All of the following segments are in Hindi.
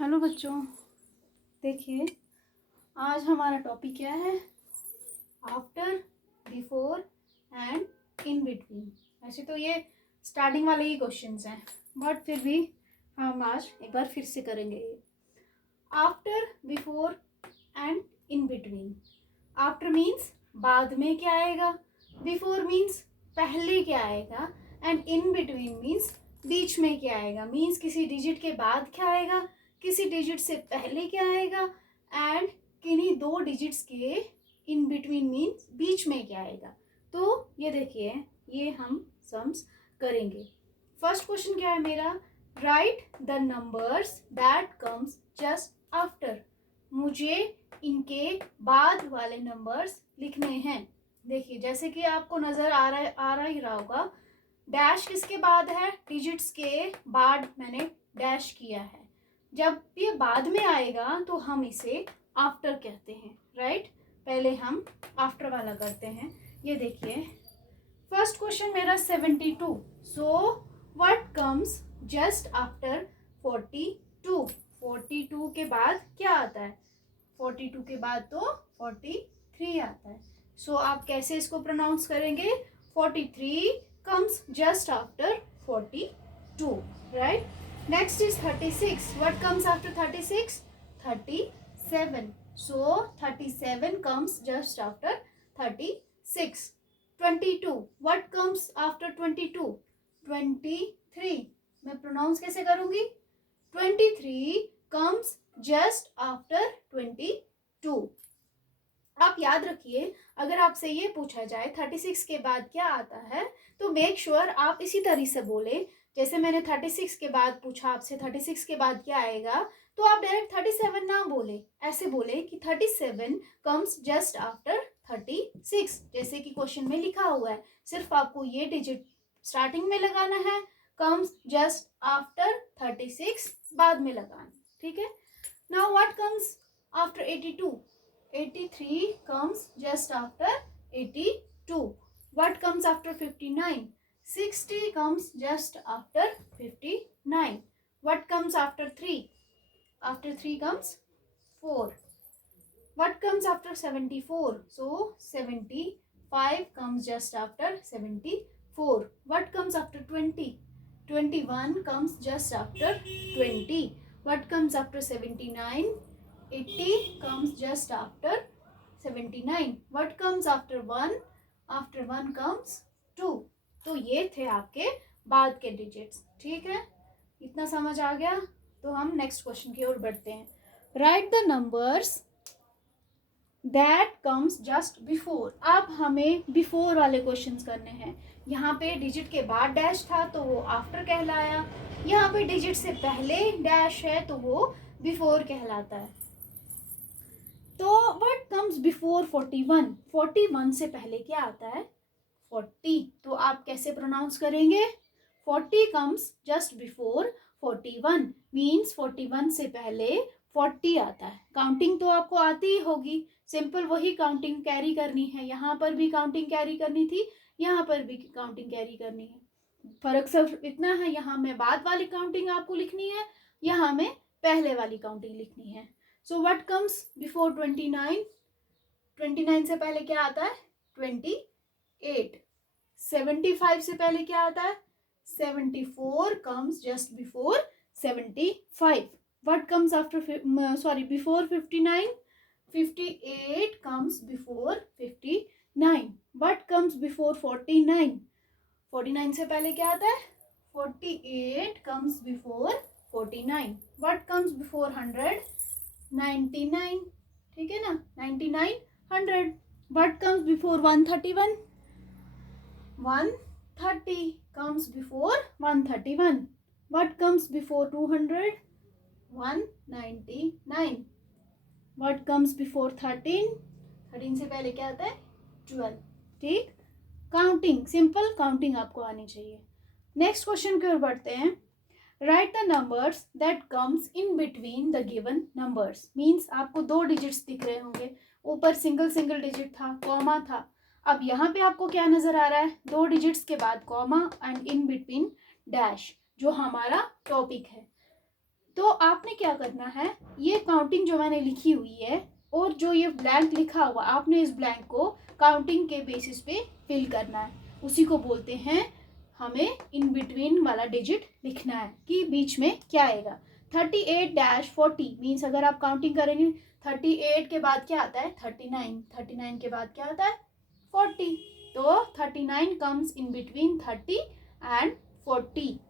हेलो बच्चों, देखिए आज हमारा टॉपिक क्या है? After, before and in between. वैसे तो ये स्टार्टिंग वाले ही क्वेश्चंस हैं, बट फिर भी हम आज एक बार फिर से करेंगे ये। After, before and in between. After means बाद में क्या आएगा, बिफोर मीन्स पहले क्या आएगा, एंड इन बिटवीन मीन्स बीच में क्या आएगा। मीन्स किसी डिजिट के बाद क्या आएगा, किसी डिजिट से पहले क्या आएगा, एंड किन्हीं दो डिजिट्स के इन बिटवीन मीन्स बीच में क्या आएगा। तो ये देखिए, ये हम सम्स करेंगे। फर्स्ट क्वेश्चन क्या है मेरा, right the numbers that comes just after. मुझे इनके बाद वाले नंबर्स लिखने हैं। देखिए जैसे कि आपको नजर आ रहा ही रहा होगा, डैश किसके बाद है, डिजिट्स के बाद मैंने डैश किया है। जब ये बाद में आएगा तो हम इसे आफ्टर कहते हैं, राइट। पहले हम आफ्टर वाला करते हैं। ये देखिए फर्स्ट क्वेश्चन मेरा 72। So what comes just after 42। 42 के बाद क्या आता है, 42 के बाद तो 43 आता है। सो आप कैसे इसको प्रोनाउंस करेंगे, 43 comes just after 42, right? Next is 36. What comes after 36? 37. So 37 comes just after 36. 22. What comes after 22? 23. मैं प्रोनाउंस कैसे करूंगी, 23 comes just after 22. आप याद रखिए, अगर आपसे ये पूछा जाए 36 के बाद क्या आता है, तो मेक श्योर आप इसी तरह से बोले। जैसे मैंने 36 के बाद पूछा आपसे 36 के बाद क्या आएगा, तो आप डायरेक्ट 37 ना बोले, ऐसे बोले कि 37 कम्स जस्ट आफ्टर 36, जैसे कि क्वेश्चन में लिखा हुआ है। सिर्फ आपको ये डिजिट स्टार्टिंग में लगाना है, कम्स जस्ट आफ्टर 36 बाद में लगाना, ठीक है। Now what comes after 82? 83 comes just after 82. What comes after 59? 60 comes just after 59. What comes after 3? After 3 comes 4. What comes after 74? So 75 comes just after 74. What comes after 20? 21 comes just after 20. What comes after 79? 80 comes just after 79. What comes after 1? After 1 comes 2. तो ये थे आपके बाद के डिजिट्स, ठीक है। इतना समझ आ गया, तो हम नेक्स्ट क्वेश्चन की ओर बढ़ते हैं। Right the numbers that comes just before. अब हमें बिफोर वाले क्वेश्चंस करने हैं। यहाँ पे डिजिट के बाद डैश था तो वो आफ्टर कहलाया, यहाँ पे डिजिट से पहले डैश है तो वो बिफोर कहलाता है। तो व्हाट कम्स बिफोर 41? 41 से पहले क्या आता है, 40। तो आप कैसे प्रोनाउंस करेंगे, 40 कम्स जस्ट बिफोर 41 मीन्स 41 से पहले 40 आता है। काउंटिंग तो आपको आती ही होगी, सिंपल वही काउंटिंग कैरी करनी है। यहाँ पर भी काउंटिंग कैरी करनी थी, यहाँ पर भी काउंटिंग कैरी करनी है। फर्क सिर्फ इतना है, यहाँ में बाद वाली काउंटिंग आपको लिखनी है, यहाँ में पहले वाली काउंटिंग लिखनी है। So what comes before 29? 29 से पहले क्या आता है, 28। 75 से पहले क्या आता है, 74 comes just before 75. What comes after before 59? 58 comes before 59. What comes before 49? 49 से पहले क्या आता है, 48 comes before 49. What comes before 100? 99, ठीक है ना, 99, 100. What comes before 131? 130 comes before 131. What comes before 200? 199. What comes before 13? 13 से पहले क्या आता है, 12, ठीक। काउंटिंग, सिंपल काउंटिंग आपको आनी चाहिए। नेक्स्ट क्वेश्चन की ओर बढ़ते हैं। Right the numbers that comes in between the given numbers. Means आपको दो डिजिट्स दिख रहे होंगे, ऊपर सिंगल सिंगल डिजिट था, कॉमा था। अब यहाँ पे आपको क्या नजर आ रहा है, दो डिजिट्स के बाद comma and in between dash, जो हमारा टॉपिक है। तो आपने क्या करना है, ये काउंटिंग जो मैंने लिखी हुई है और जो ये ब्लैंक लिखा हुआ, आपने इस ब्लैंक को काउंटिंग के बेसिस पे फिल करना है। उसी को बोलते हैं, हमें इन बिटवीन वाला डिजिट लिखना है कि बीच में क्या आएगा। 38-40 मीन्स अगर आप काउंटिंग करेंगे 38 के बाद क्या आता है 39, 39 के बाद क्या आता है 40, तो 39 comes in between 30 and 40,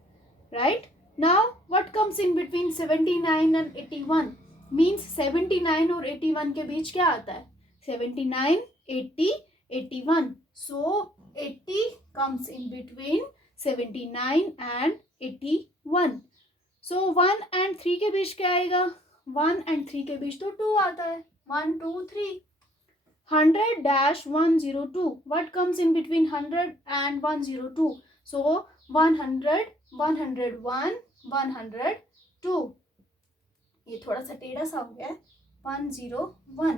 right? Now what comes in between 79 and 81 means 79 और 81 के बीच क्या आता है 79, 80, 81, so 80 comes in between 79 and 81, so 1 and 3 के बीच क्या आएगा, 1 and 3 के बीच तो 2 आता है, 1 2 3। 100-102, what comes in between 100 and 102, so 100, 101, 102, ये थोड़ा सा टेढ़ा सा हो गया है, 101,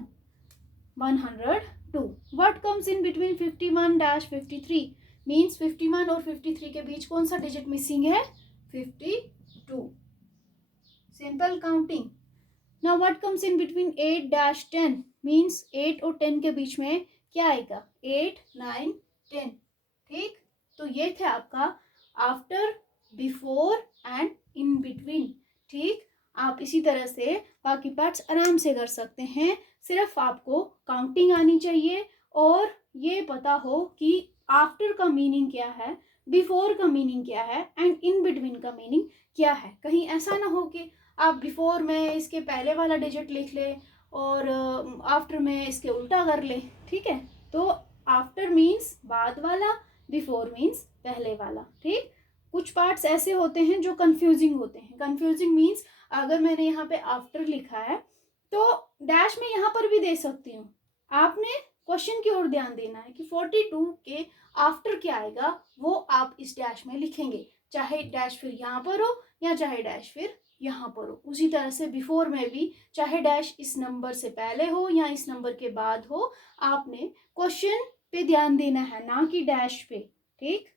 102, what comes in between 51-53 means 51 और 53 के बीच कौन सा डिजिट मिसिंग है 52, simple counting. Now what comes in between 8-10 means 8 और 10 के बीच में क्या आएगा 8, 9, 10, ठीक। तो ये थे आपका after, before and in between, ठीक। आप इसी तरह से बाकी पार्ट्स आराम से कर सकते हैं, सिर्फ आपको काउंटिंग आनी चाहिए और ये पता हो कि आफ्टर का मीनिंग क्या है, बिफोर का मीनिंग क्या है एंड इन बिटवीन का मीनिंग क्या है। कहीं ऐसा ना हो कि आप बिफोर में इसके पहले वाला डिजिट लिख ले और आफ्टर में इसके उल्टा कर ले, ठीक है। तो आफ्टर मीन्स बाद वाला, बिफोर मीन्स पहले वाला, ठीक। कुछ पार्ट्स ऐसे होते हैं जो कंफ्यूजिंग होते हैं। कंफ्यूजिंग मीन्स अगर मैंने यहाँ पे आफ्टर लिखा है तो डैश में यहाँ पर भी दे सकती हूँ, आपने क्वेश्चन की ओर ध्यान देना है कि 42 के आफ्टर क्या आएगा वो आप इस डैश में लिखेंगे, चाहे डैश फिर यहाँ पर हो या चाहे डैश फिर यहाँ पर हो। उसी तरह से बिफोर में भी चाहे डैश इस नंबर से पहले हो या इस नंबर के बाद हो, आपने क्वेश्चन पे ध्यान देना है ना कि डैश पे, ठीक।